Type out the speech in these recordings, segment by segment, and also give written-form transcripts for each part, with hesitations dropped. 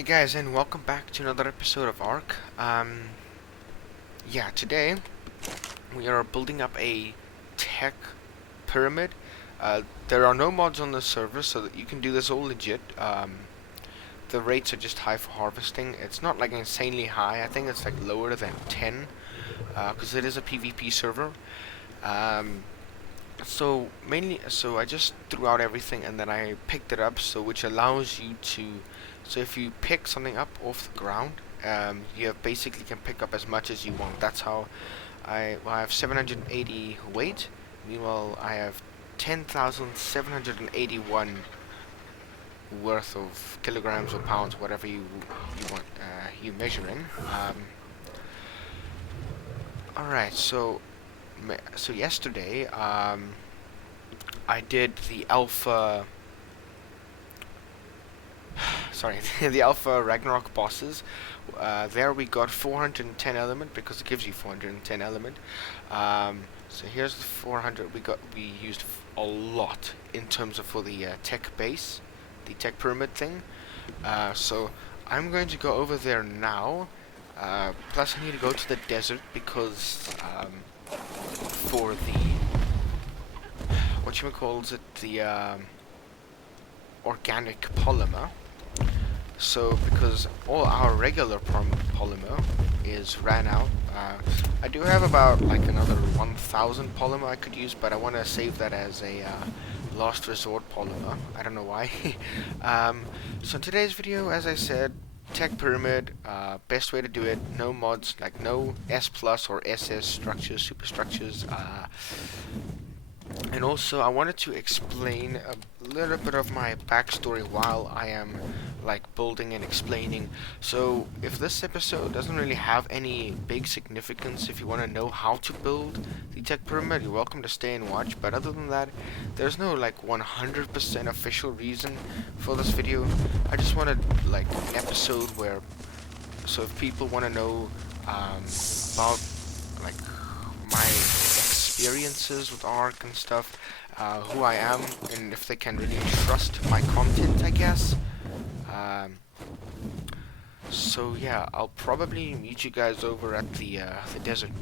Hey guys, and welcome back to another episode of Ark. Yeah, today we are building up a tech pyramid. There are no mods on the server, so that you can do this all legit. The rates are just high for harvesting. It's not like insanely high. I think it's like lower than 10, because it is a PvP server. Um, so I just threw out everything and then I picked it up, so which allows you to, so if you pick something up off the ground, you basically can pick up as much as you want. That's how I have 780 weight. Meanwhile, I have 10,781 worth of kilograms or pounds, whatever you want you measuring. All right, so yesterday, I did the alpha. Sorry, the alpha Ragnarok bosses. There we got 410 element because it gives you 410 element. So here's the 400 we got. We used a lot in terms of for the tech base, the tech pyramid thing. So I'm going to go over there now. Plus I need to go to the desert because for the whatchamacalls it, the organic polymer. So because all our regular polymer is ran out, I do have about like another 1,000 polymer I could use, but I want to save that as a last resort polymer. I don't know why. So in today's video, as I said, tech pyramid, best way to do it, no mods, like no S plus or SS structures, superstructures. And also I wanted to explain a little bit of my backstory while I am like building and explaining. So if this episode doesn't really have any big significance, if you want to know how to build the tech pyramid, you're welcome to stay and watch. But other than that, there's no like 100% official reason for this video. I just wanted like an episode where, so if people want to know about like my experiences with Ark and stuff, who I am, and if they can really trust my content, I guess. Um, so yeah, I'll probably meet you guys over at the desert.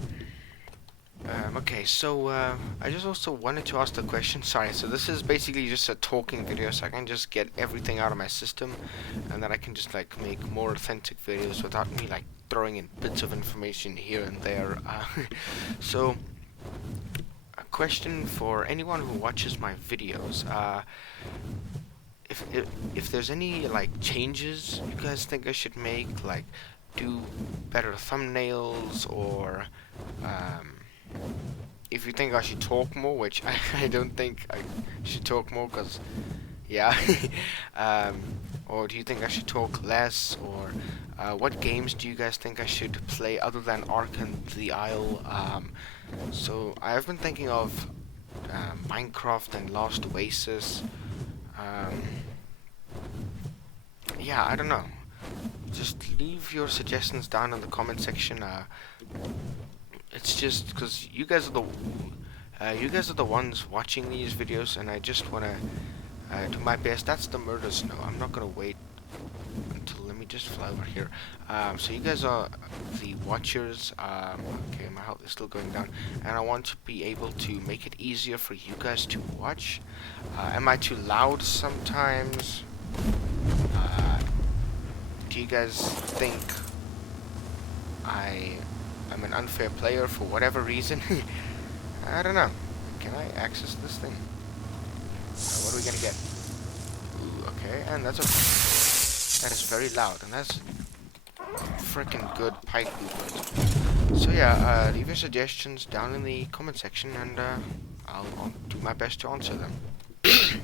Okay, so I just also wanted to ask the question. Sorry, so this is basically just a talking video, so I can just get everything out of my system, and then I can just like make more authentic videos without me like throwing in bits of information here and there. So a question for anyone who watches my videos. If there's any like changes you guys think I should make, like do better thumbnails, or if you think I should talk more, which I don't think I should talk more, because yeah. um, or do you think I should talk less, or what games do you guys think I should play other than Ark and the Isle? So I've been thinking of Minecraft and Lost Oasis. Um, yeah, I don't know. Just leave your suggestions down in the comment section. It's just because you guys are the ones watching these videos, and I just wanna do my best. That's the murder snow. I'm not gonna wait until, let me just fly over here. So you guys are the watchers. Okay, my health is still going down, and I want to be able to make it easier for you guys to watch. Am I too loud sometimes? Do you guys think I am an unfair player for whatever reason? I don't know. Can I access this thing? What are we gonna get? Ooh, okay, and that's okay. That is very loud, and that's freaking good pike blueprint. So yeah, leave your suggestions down in the comment section, and I'll do my best to answer them.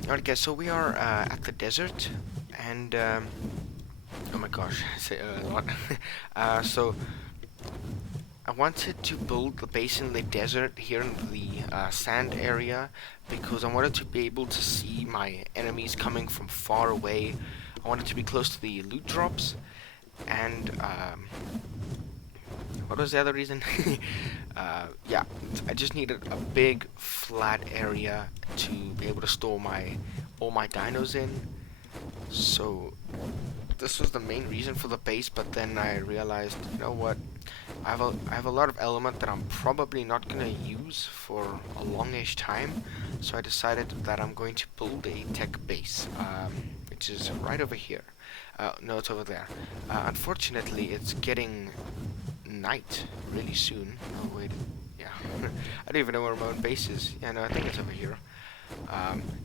Okay, so we are at the desert, and oh my gosh, I say a lot. So I wanted to build the base in the desert here in the sand area, because I wanted to be able to see my enemies coming from far away. I wanted to be close to the loot drops, and what was the other reason? Yeah, I just needed a big flat area to be able to store all my dinos in. So this was the main reason for the base, but then I realized, you know what? I have a lot of element that I'm probably not gonna use for a longish time, so I decided that I'm going to build a tech base, which is right over here. No, it's over there. Unfortunately, it's getting night really soon. Oh wait, yeah. I don't even know where my own base is. Yeah, no, I think it's over here.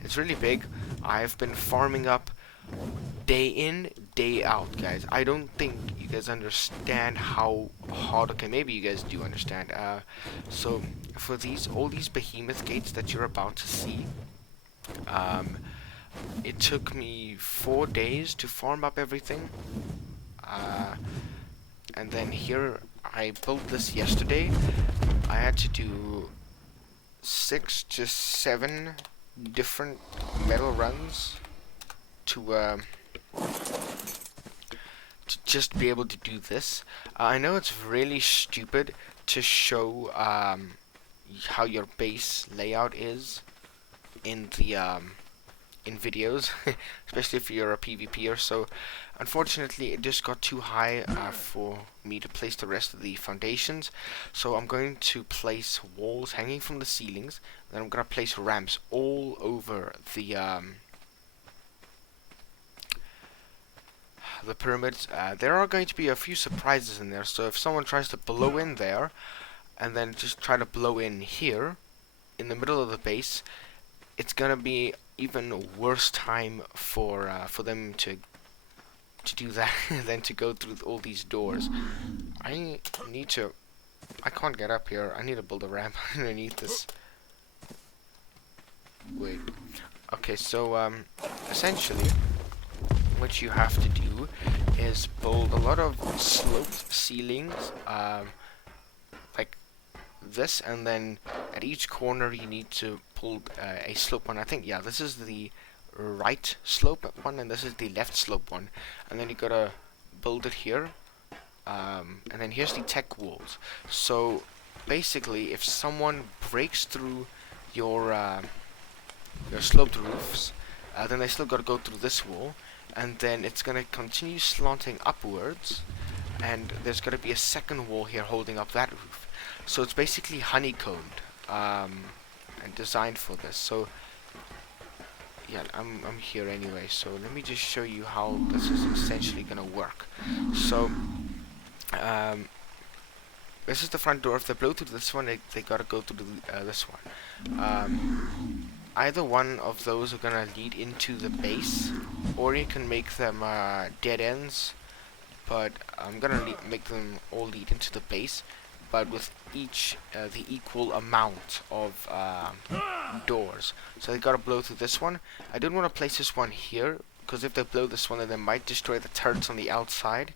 It's really big. I've been farming up day in, day out, guys. I don't think you guys understand how hard. Okay, maybe you guys do understand. So for all these behemoth gates that you're about to see, um, it took me 4 days to farm up everything. Uh, and then here I built this yesterday. I had to do 6 to 7 different metal runs to just be able to do this. I know it's really stupid to show how your base layout is in the in videos, especially if you're a PvPer. So unfortunately, it just got too high for me to place the rest of the foundations. So I'm going to place walls hanging from the ceilings. Then I'm gonna place ramps all over the pyramids. There are going to be a few surprises in there, so if someone tries to blow in there and then just try to blow in here in the middle of the base, it's gonna be even worse time for them to do that than to go through all these doors. I need to. I can't get up here. I need to build a ramp underneath this. Wait. Okay, so essentially, what you have to do is build a lot of sloped ceilings, like this, and then at each corner you need to build a slope one. I think, yeah, this is the right slope one, and this is the left slope one, and then you gotta build it here, and then here's the tech walls. So basically, if someone breaks through your sloped roofs, then they still gotta go through this wall, and then it's gonna continue slanting upwards, and there's gonna be a second wall here holding up that roof. So it's basically honeycombed and designed for this. So yeah, I'm here anyway. So let me just show you how this is essentially gonna work. So this is the front door. If they blow through this one, they gotta go through this one. Either one of those are gonna lead into the base, or you can make them dead ends. But I'm gonna make them all lead into the base, but with each the equal amount of doors. So they gotta blow through this one. I don't want to place this one here, because if they blow this one, then they might destroy the turrets on the outside,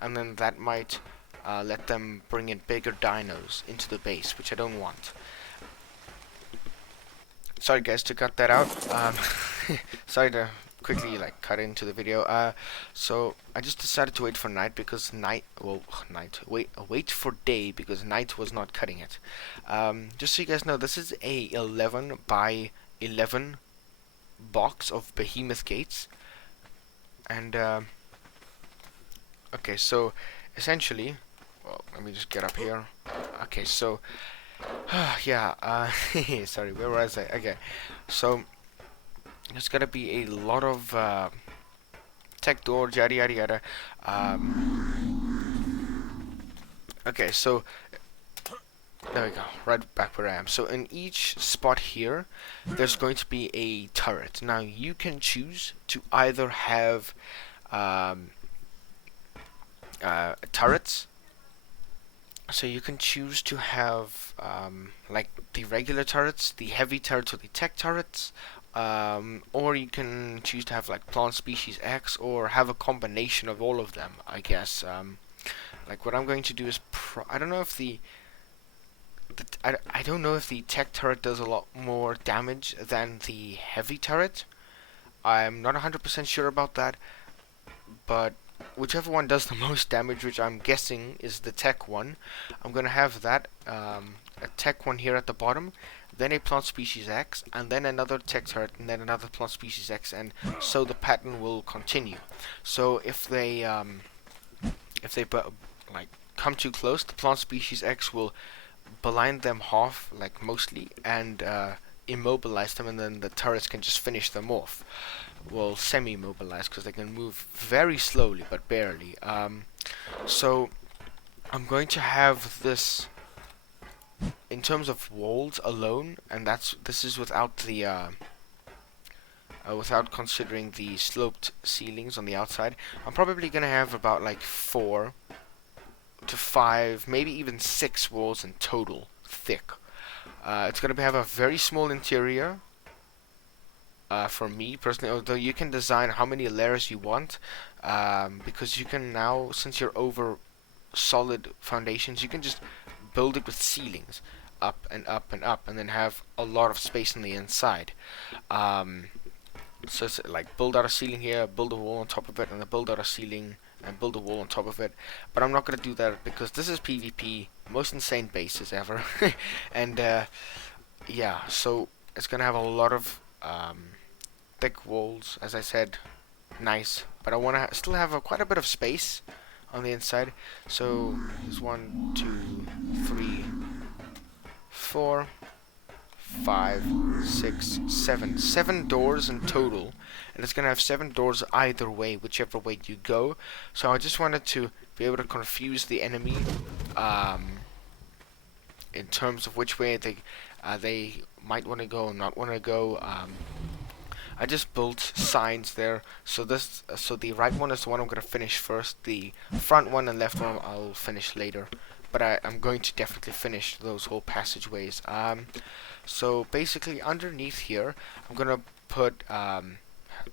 and then that might let them bring in bigger dinos into the base, which I don't want. Sorry guys to cut that out. Sorry to quickly cut into the video. So I just decided to wait for night because wait for day because night was not cutting it. Just so you guys know, this is a 11 by 11 box of behemoth gates, and okay, so essentially, well, let me just get up here. Okay, so yeah, sorry, where was I? Okay, so there's gonna be a lot of tech doors, yada yada yada. Okay, so there we go, right back where I am. So in each spot here, there's going to be a turret. Now you can choose to either have turrets. So you can choose to have like the regular turrets, the heavy turrets, or the tech turrets, or you can choose to have like plant species X, or have a combination of all of them, I guess. Like what I'm going to do is I don't know if I don't know if the tech turret does a lot more damage than the heavy turret. I'm not 100% sure about that, but whichever one does the most damage, which I'm guessing is the TEK one. I'm gonna have that a TEK one here at the bottom, then a plant species X, and then another TEK turret, and then another plant species X, and so the pattern will continue. So if they like come too close, the plant species X will blind them half, like mostly, and immobilize them, and then the turrets can just finish them off. Well, semi-immobilized because they can move very slowly, but barely. So I'm going to have this in terms of walls alone, and this is without the without considering the sloped ceilings on the outside. I'm probably gonna have about like 4 to 5, maybe even 6 walls in total, thick. It's gonna have a very small interior. For me personally, although you can design how many layers you want, because you can now, since you're over solid foundations, you can just build it with ceilings, up and up and up, and then have a lot of space on the inside. Um, so it's like build out a ceiling here, build a wall on top of it, and then build out a ceiling and build a wall on top of it. But I'm not gonna do that because this is PvP, most insane bases ever, and yeah, so it's gonna have a lot of thick walls, as I said, nice. But I want to still have quite a bit of space on the inside. So there's 1, 2, 3, 4, 5, 6, 7. 7 doors in total, and it's gonna have 7 doors either way, whichever way you go. So I just wanted to be able to confuse the enemy, in terms of which way they might want to go or not want to go. I just built signs there. So the right one is the one I'm gonna finish first. The front one and left one I'll finish later. But I'm going to definitely finish those whole passageways. So basically underneath here, I'm gonna put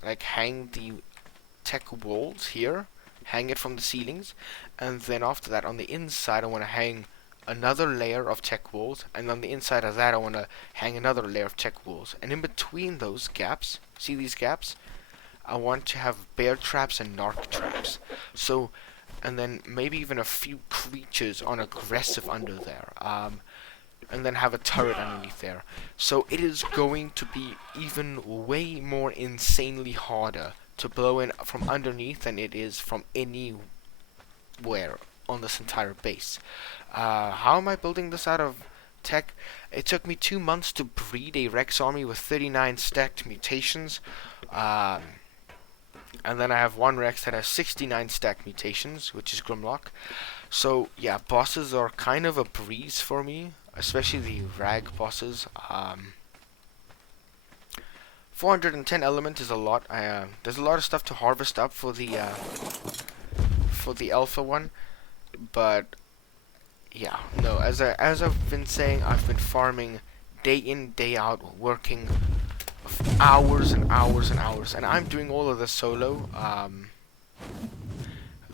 like hang the TEK walls here, hang it from the ceilings, and then after that on the inside I want to hang another layer of TEK walls, and on the inside of that I want to hang another layer of TEK walls, and in between those gaps, see these gaps, I want to have bear traps and narc traps. So, and then maybe even a few creatures on aggressive under there, and then have a turret underneath there. So it is going to be even way more insanely harder to blow in from underneath than it is from anywhere on this entire base. How am I building this out of TEK? It took me 2 months to breed a Rex army with 39 stacked mutations. And then I have one Rex that has 69 stacked mutations, which is Grimlock. So yeah, bosses are kind of a breeze for me, especially the rag bosses. 410 element is a lot. There's a lot of stuff to harvest up for the alpha one, but yeah, no. As I've been saying, I've been farming day in day out, working hours and hours and hours, and I'm doing all of this solo.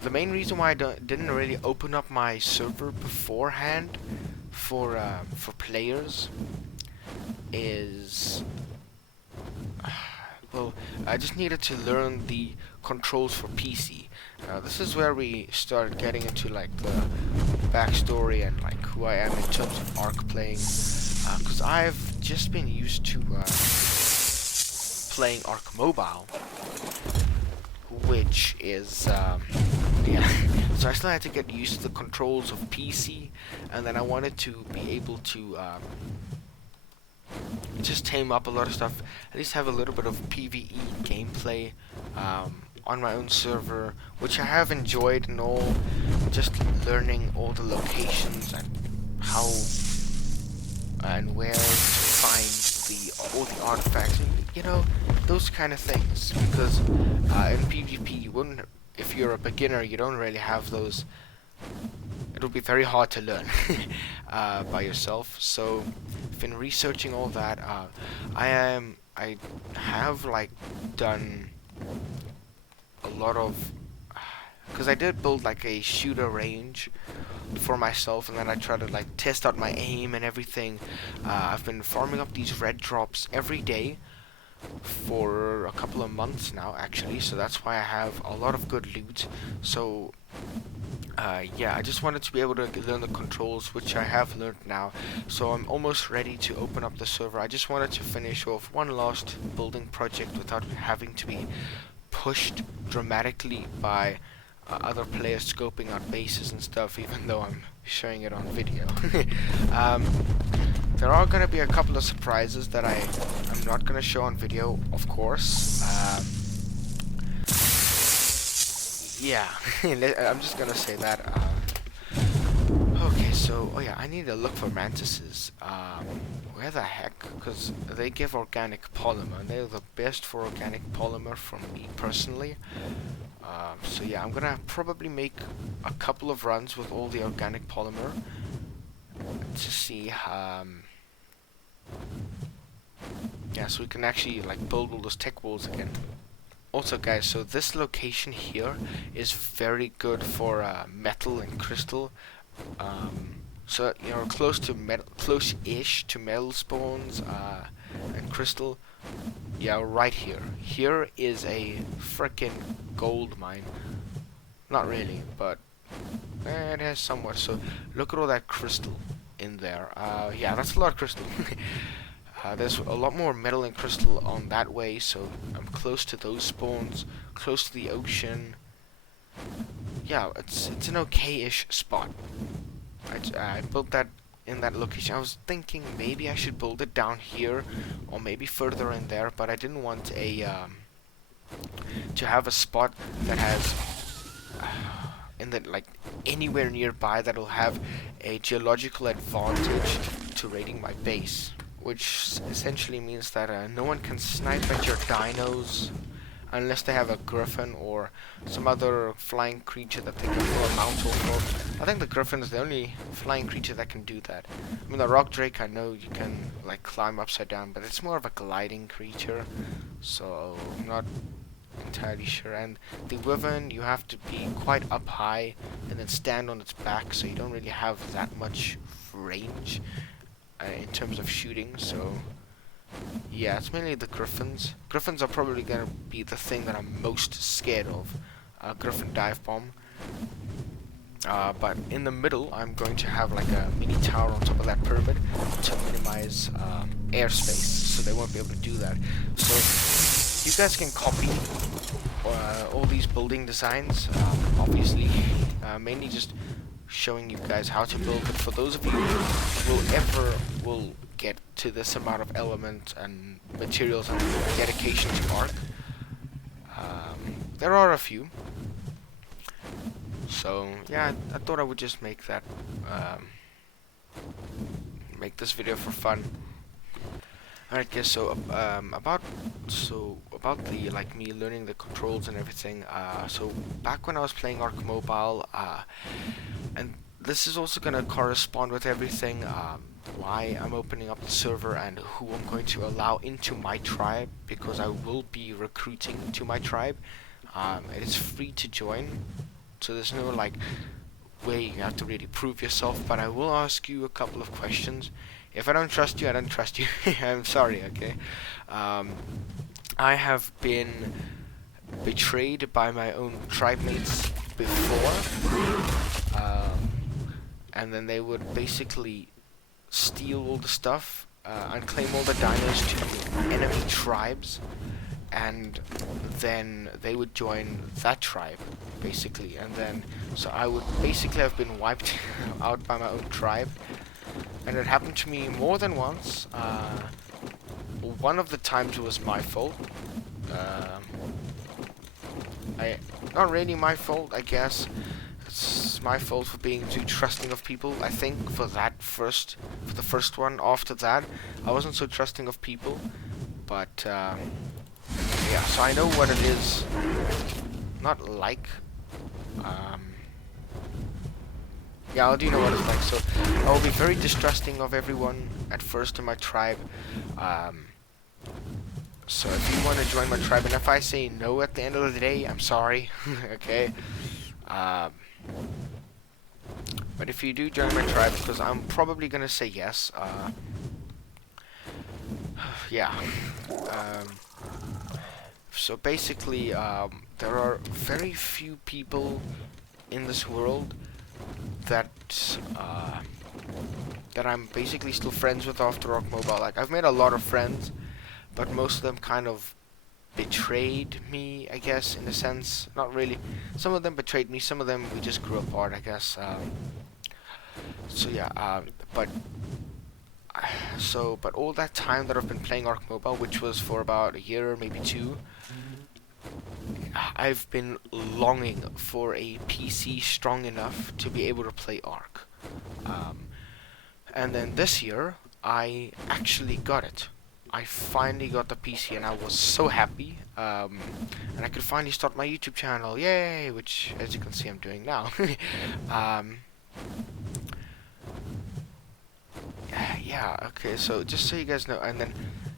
The main reason why I didn't really open up my server beforehand for players is, well, I just needed to learn the controls for PC. This is where we start getting into like the backstory and like who I am in terms of Arc playing, because I've just been used to playing Arc Mobile, which is yeah. So I still had to get used to the controls of PC, and then I wanted to be able to just tame up a lot of stuff, at least have a little bit of PvE gameplay on my own server, which I have enjoyed and all, just learning all the locations and how and where to find all the artifacts, and you know, those kind of things, because in PvP you wouldn't, if you're a beginner, you don't really have those. It'll be very hard to learn by yourself. So I've been researching all that. I have like done a lot of, because I did build like a shooter range for myself, and then I tried to like test out my aim and everything. I've been farming up these red drops every day, for a couple of months now, actually. So that's why I have a lot of good loot. So yeah, I just wanted to be able to learn the controls, which I have learned now. So I'm almost ready to open up the server. I just wanted to finish off one last building project without having to be pushed dramatically by other players scoping out bases and stuff, even though I'm showing it on video. um, there are going to be a couple of surprises that I'm not going to show on video, of course. Yeah, I'm just going to say that. Okay, so, oh yeah, I need to look for mantises. Where the heck? Because they give organic polymer, and they're the best for organic polymer for me personally. So yeah, I'm gonna probably make a couple of runs with all the organic polymer to see, yeah, so we can actually like build all those tech walls again. Also, guys, so this location here is very good for metal and crystal. So you know, close-ish to metal spawns and crystal. Yeah, right here. Here is a frickin' gold mine. Not really, but it has somewhat. So look at all that crystal in there. Yeah, that's a lot of crystal. There's a lot more metal and crystal on that way, so I'm close to those spawns, close to the ocean. Yeah, it's an okay-ish spot. I built that in that location. I was thinking maybe I should build it down here, or maybe further in there, but I didn't want a to have a spot that has in the like anywhere nearby that'll have a geological advantage to raiding my base, which essentially means that no one can snipe at your dinos unless they have a griffin or some other flying creature that they can pull a mount off of. I think the griffin is the only flying creature that can do that. I mean, the rock drake, I know you can like climb upside down, but it's more of a gliding creature, so I'm not entirely sure. And the wyvern, you have to be quite up high and then stand on its back, so you don't really have that much range in terms of shooting. So yeah, it's mainly the griffins. Griffins are probably gonna be the thing that I'm most scared of. Griffin dive bomb. But in the middle, I'm going to have like a mini tower on top of that pyramid to minimize airspace, so they won't be able to do that. So you guys can copy all these building designs, obviously, mainly just showing you guys how to build. But for those of you who will get to this amount of element and materials and dedication to art, there are a few. So yeah, I thought I would just make that make this video for fun. Alright guys, so about the like me learning the controls and everything. So back when I was playing Arc Mobile, and this is also gonna correspond with everything. Why I'm opening up the server and who I'm going to allow into my tribe, because I will be recruiting to my tribe. It's free to join, so there's no like way you have to really prove yourself, but I will ask you a couple of questions. If I don't trust you, I don't trust you. I'm sorry, okay? I have been betrayed by my own tribe mates before, and then they would basically steal all the stuff and claim all the dinos to enemy tribes, and then they would join that tribe, basically, and then so I would basically have been wiped out by my own tribe. And it happened to me more than once. One of the times it was my fault. Not really my fault, I guess. It's my fault for being too trusting of people. I think for the first one. After that, I wasn't so trusting of people. But yeah, so I know what it is. Not like. Yeah, I do know what it's like, so I will be very distrusting of everyone at first in my tribe. So if you want to join my tribe, and if I say no at the end of the day, I'm sorry, okay? But if you do join my tribe, because I'm probably going to say yes, yeah. So basically, there are very few people in this world that uh, that I'm basically still friends with after Rock Mobile. Like, I've made a lot of friends, but most of them kind of betrayed me, I guess, in a sense. Not really. Some of them betrayed me. Some of them we just grew apart, I guess. So yeah. But but all that time that I've been playing Arc Mobile, which was for about a year, maybe two, I've been longing for a PC strong enough to be able to play Arc. Um, and then this year, I actually got it. I finally got the PC and I was so happy. And I could finally start my YouTube channel, yay! Which, as you can see, I'm doing now. um, yeah, okay, so just so you guys know, and then,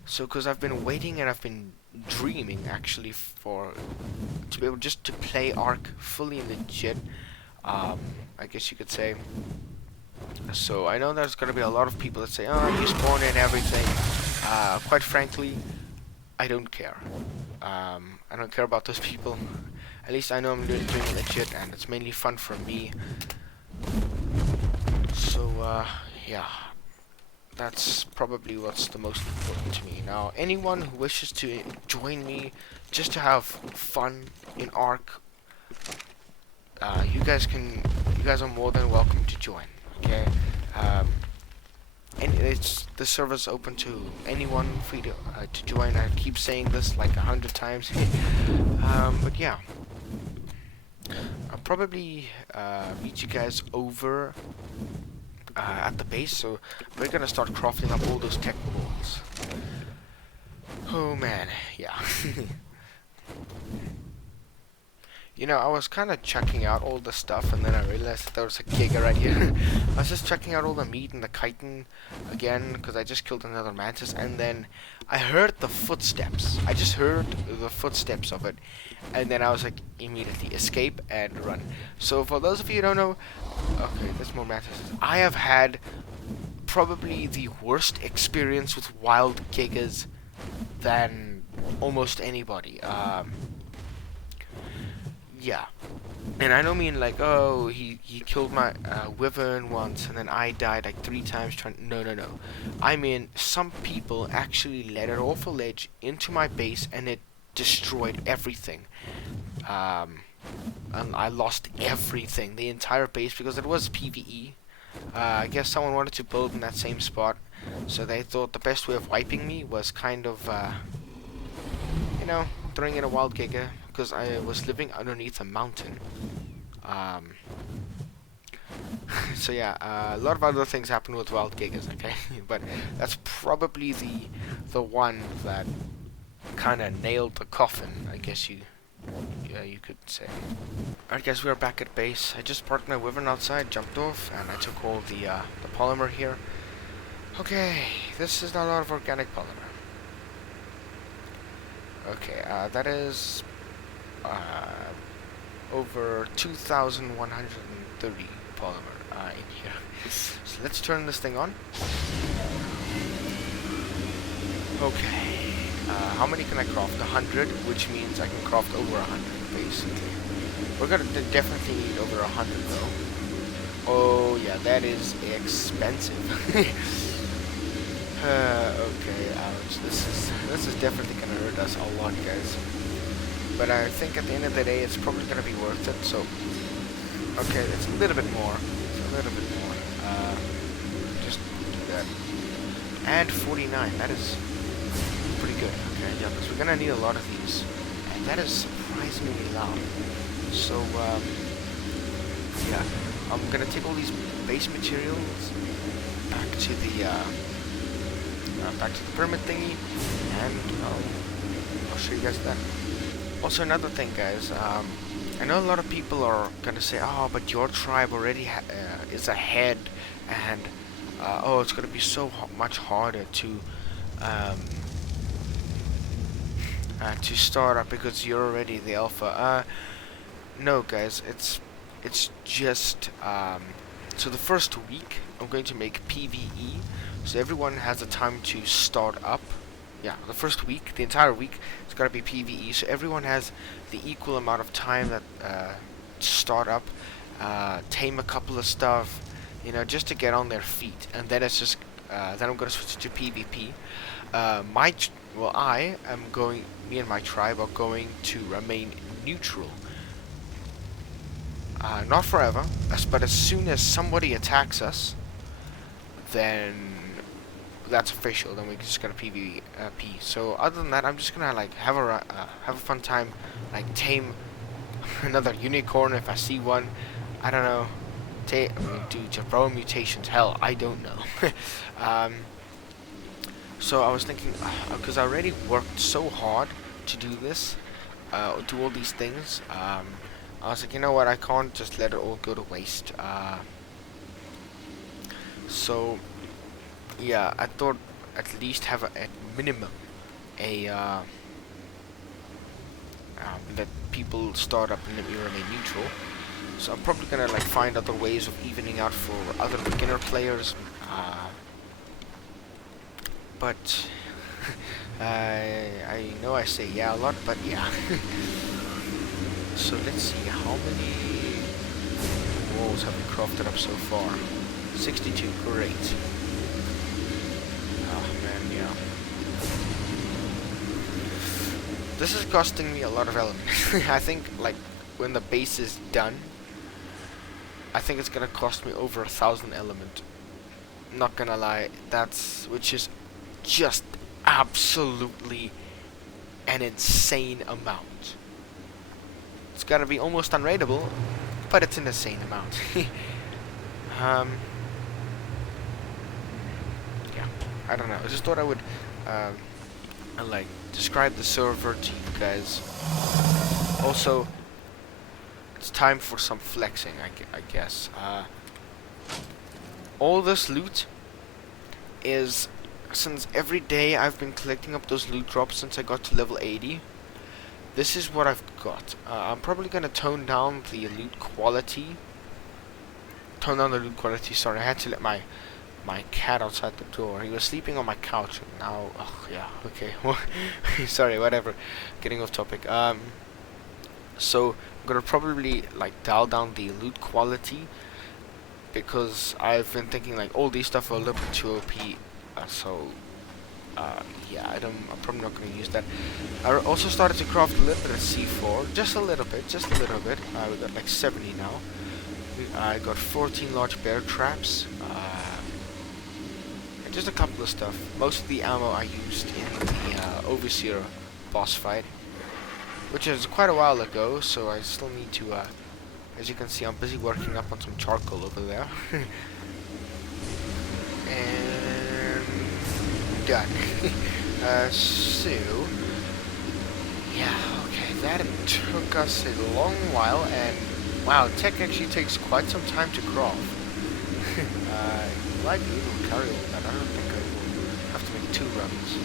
so because I've been waiting and I've been dreaming actually for to be able just to play Ark fully legit, I guess you could say. So I know there's gonna be a lot of people that say, oh, you spawn in everything. Quite frankly, I don't care. I don't care about those people. At least I know I'm doing it legit, and it's mainly fun for me. So, yeah. That's probably what's the most important to me. Now, anyone who wishes to join me just to have fun in Ark, you guys are more than welcome to join. Okay, and the server's open to anyone free to join. I keep saying this like 100 times, but yeah, I'll probably meet you guys over at the base, so we're gonna start crafting up all those tech balls. Oh man, yeah. You know, I was kind of checking out all the stuff, and then I realized that there was a giga right here. I was just checking out all the meat and the chitin again, because I just killed another mantis, and then I heard the footsteps. I just heard the footsteps of it, and then I was like, immediately escape and run. So for those of you who don't know, okay, there's more mantises. I have had probably the worst experience with wild gigas than almost anybody. Yeah. And I don't mean like, oh, he killed my wyvern once and then I died like 3 times trying. No, no, no. I mean, some people actually let it off a ledge into my base and it destroyed everything. And I lost everything, the entire base, because it was PvE. I guess someone wanted to build in that same spot, so they thought the best way of wiping me was kind of, you know, throwing in a wild giga, because I was living underneath a mountain. So yeah, a lot of other things happen with wild gigas, okay? But that's probably the one that kind of nailed the coffin, I guess you could say. Alright guys, we are back at base. I just parked my wyvern outside, jumped off, and I took all the polymer here. Okay, this is not a lot of organic polymer. Okay, that is over 2,130 polymer in here. So let's turn this thing on. Okay, how many can I craft? 100, which means I can craft over 100, basically. We're gonna definitely need over 100 though. Oh yeah, that is expensive. Okay, ouch. This is definitely gonna hurt us a lot, guys. But I think at the end of the day, it's probably gonna be worth it. So, okay, it's a little bit more. It's a little bit more. Just do that. And 49. That is pretty good. Okay, yeah, because we're gonna need a lot of these, and that is surprisingly loud. So, yeah, I'm gonna take all these base materials back to the pyramid thingy, and I'll show you guys that. Also, another thing, guys, I know a lot of people are gonna say, oh, but your tribe already is ahead, and oh, it's gonna be so much harder to start up because you're already the alpha. No, guys, it's just so the first week I'm going to make PvE, so everyone has a time to start up yeah, the first week, the entire week, it's gotta be PVE, so everyone has the equal amount of time that to start up, tame a couple of stuff, just to get on their feet, and then it's just then I'm gonna switch to PvP. I am going. Me and my tribe are going to remain neutral. Not forever, but as soon as somebody attacks us, then that's official. Then we're just gonna PvP. So other than that, I'm just gonna like have a fun time, like tame another unicorn if I see one. I don't know. Do Jabron mutations. Hell, I don't know. um, so I was thinking, because I already worked so hard to do this, do all these things. I was like, you know what? I can't just let it all go to waste. So yeah, I thought at least have at minimum a let people start up and let me remain neutral. So I'm probably gonna like find other ways of evening out for other beginner players. But I know I say yeah a lot, but yeah. So let's see, how many walls have we crafted up so far? 62, great. Oh man, yeah. This is costing me a lot of elements. I think like when the base is done, I think it's gonna cost me over 1,000 element. Not gonna lie, which is just absolutely an insane amount. It's gotta be almost unrateable, but it's an insane amount. Yeah, I don't know. I just thought I would like describe the server to you guys. Also, it's time for some flexing, I guess. All this loot is, since every day I've been collecting up those loot drops since I got to level 80. This is what I've got. I'm probably gonna tone down the loot quality. Sorry, I had to let my cat outside the door. He was sleeping on my couch. And now, oh yeah, okay. Sorry, whatever. Getting off topic. So I'm gonna probably like dial down the loot quality because I've been thinking like all these stuff are a little bit too OP. Yeah, I'm probably not going to use that. I also started to craft a little bit of C4, just a little bit. We got like 70 now. I got 14 large bear traps, and just a couple of stuff. Most of the ammo I used in the Overseer boss fight, which is quite a while ago, so I still need to, as you can see, I'm busy working up on some charcoal over there. And done. So yeah, okay, that took us a long while, and wow, TEK actually takes quite some time to craft. Will I be able to carry all that? I don't think I will. Have to make 2 runs.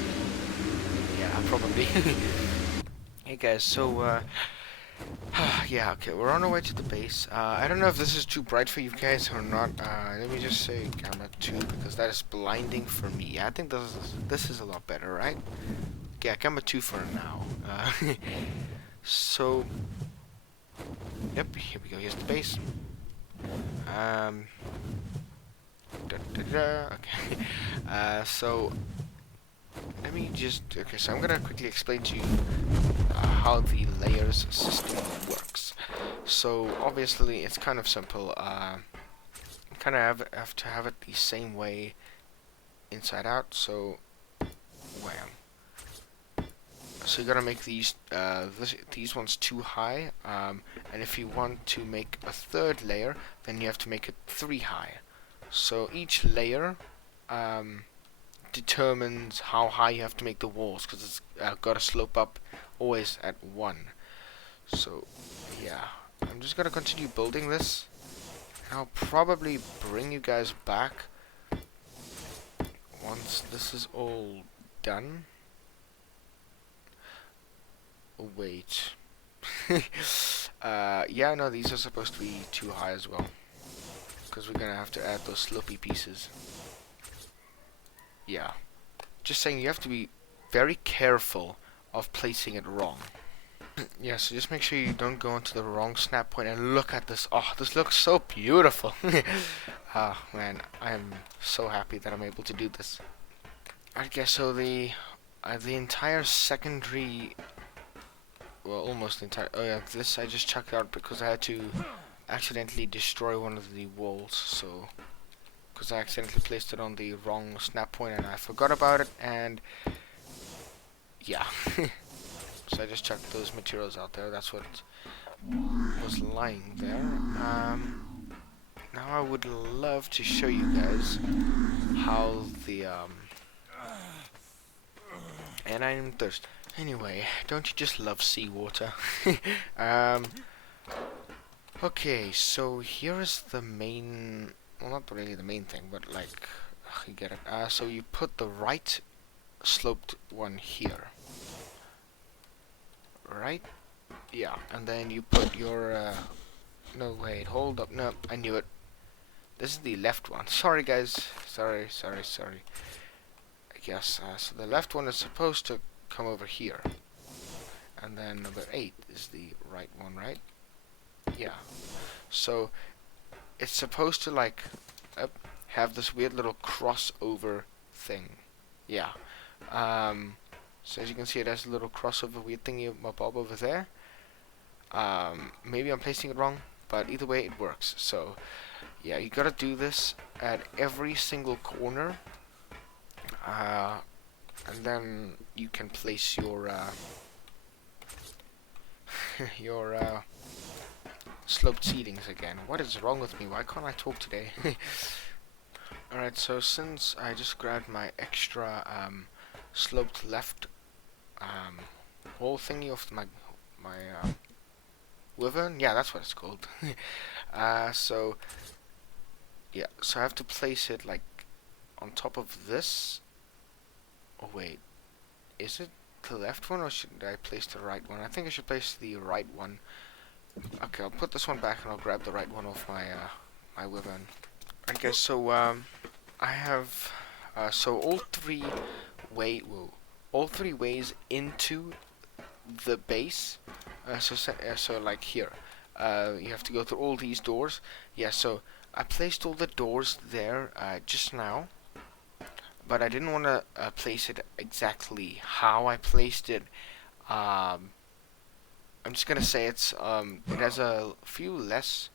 Yeah, probably. Hey guys, so yeah, okay, we're on our way to the base. I don't know if this is too bright for you guys or not. Let me just say camera 2 because that is blinding for me. I think this is a lot better, right? Yeah, camera 2 for now. So, yep, here we go. Here's the base. Okay. So let me just. Okay, so I'm gonna quickly explain to you how the layers system works. So obviously it's kind of simple. You kind of have to have it the same way inside out. So wham. So you gotta make these ones too high, and if you want to make a 3rd layer, then you have to make it 3 high. So each layer determines how high you have to make the walls, because it's gotta slope up always at 1. So yeah, I'm just gonna continue building this, and I'll probably bring you guys back once this is all done. Oh, wait. Yeah, no, these are supposed to be too high as well, because we're gonna have to add those slopey pieces. Yeah, just saying, you have to be very careful of placing it wrong. Yeah, so just make sure you don't go into the wrong snap point, and look at this. Oh, this looks so beautiful. Ah, man, I am so happy that I'm able to do this. I guess so. The entire secondary, well, almost the entire. Oh yeah, this I just chucked out because I had to accidentally destroy one of the walls. So, because I accidentally placed it on the wrong snap point and I forgot about it, and yeah. So I just chucked those materials out there. That's what was lying there. Now I would love to show you guys how the and I'm thirsty. Anyway, don't you just love seawater? um, okay, so here is the main. Well, not really the main thing, but like you get it. So you put the right sloped one here, right? Yeah, and then you put your. No, wait, hold up. No, I knew it. This is the left one. Sorry, guys. Sorry. I guess. So the left one is supposed to come over here. And then number 8 is the right one, right? Yeah. So it's supposed to, like, have this weird little crossover thing. Yeah. So as you can see, it has a little crossover weird thingy bob over there. Maybe I'm placing it wrong, but either way it works. So yeah, you gotta do this at every single corner, and then you can place your your sloped seatings again. What is wrong with me? Why can't I talk today? Alright, so since I just grabbed my extra sloped left wall thingy off my wyvern, yeah, that's what it's called. So yeah, so I have to place it like on top of this. Oh wait, is it the left one or should I place the right one? I think I should place the right one. Okay, I'll put this one back and I'll grab the right one off my my wyvern. Okay, so I have so all three ways into the base. So like here, you have to go through all these doors. Yeah, so I placed all the doors there just now, but I didn't want to place it exactly how I placed it. I'm just gonna say it has a few less.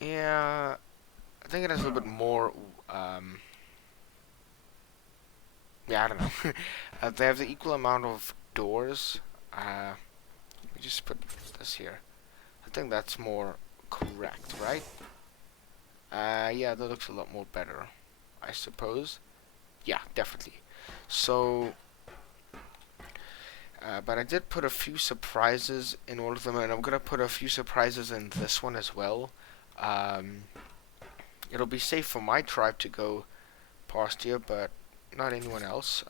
Yeah, I think it has a little bit more. Yeah, I don't know. They have the equal amount of doors. Let me just put this here. I think that's more correct, right? Yeah, that looks a lot more better, I suppose. Yeah, definitely. So, but I did put a few surprises in all of them, and I'm gonna put a few surprises in this one as well. It'll be safe for my tribe to go past here, but not anyone else,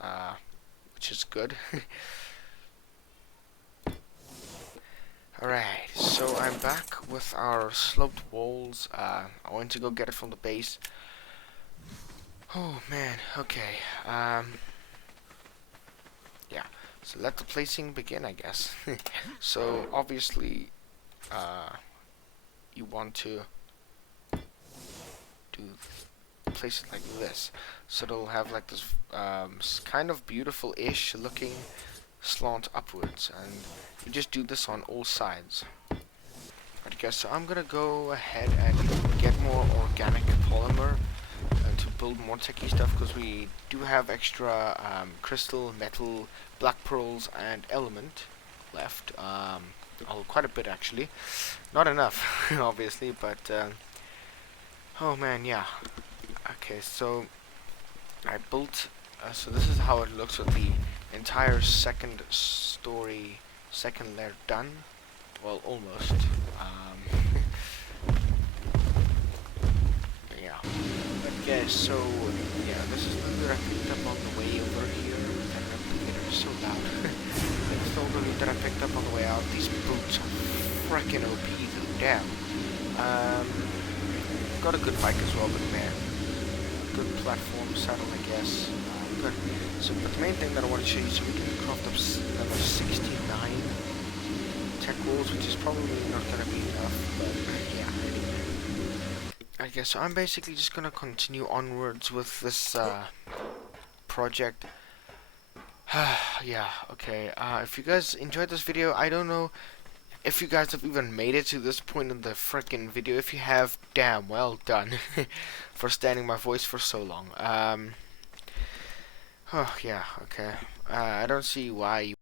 which is good. Alright, so I'm back with our sloped walls. I went to go get it from the base. Oh man, okay. Yeah, so let the placing begin, I guess. So obviously, you want to place it like this, so it'll have like this kind of beautiful-ish looking slant upwards, and you just do this on all sides. I guess so. I'm gonna go ahead and get more organic polymer to build more techie stuff, because we do have extra crystal, metal, black pearls, and element left. Quite a bit actually. Not enough, obviously, but oh man, yeah. Okay, so I built. So this is how it looks with the entire second layer done. Well, almost. Yeah. Okay, so yeah, this is the loot that I picked up on the way over here. And the computer is so loud. It's the loot that I picked up on the way out. These boots are freaking OP though. Damn. Got a good bike as well, but man, good platform saddle, I guess. even. So, but the main thing that I want to show you, so we can craft up level 69 tech walls, which is probably not going to be enough, but yeah, anyway. Okay, so I'm basically just going to continue onwards with this project. Yeah, okay. If you guys enjoyed this video, I don't know if you guys have even made it to this point in the frickin' video. If you have, damn, well done for standing my voice for so long. Oh, yeah, okay. I don't see why you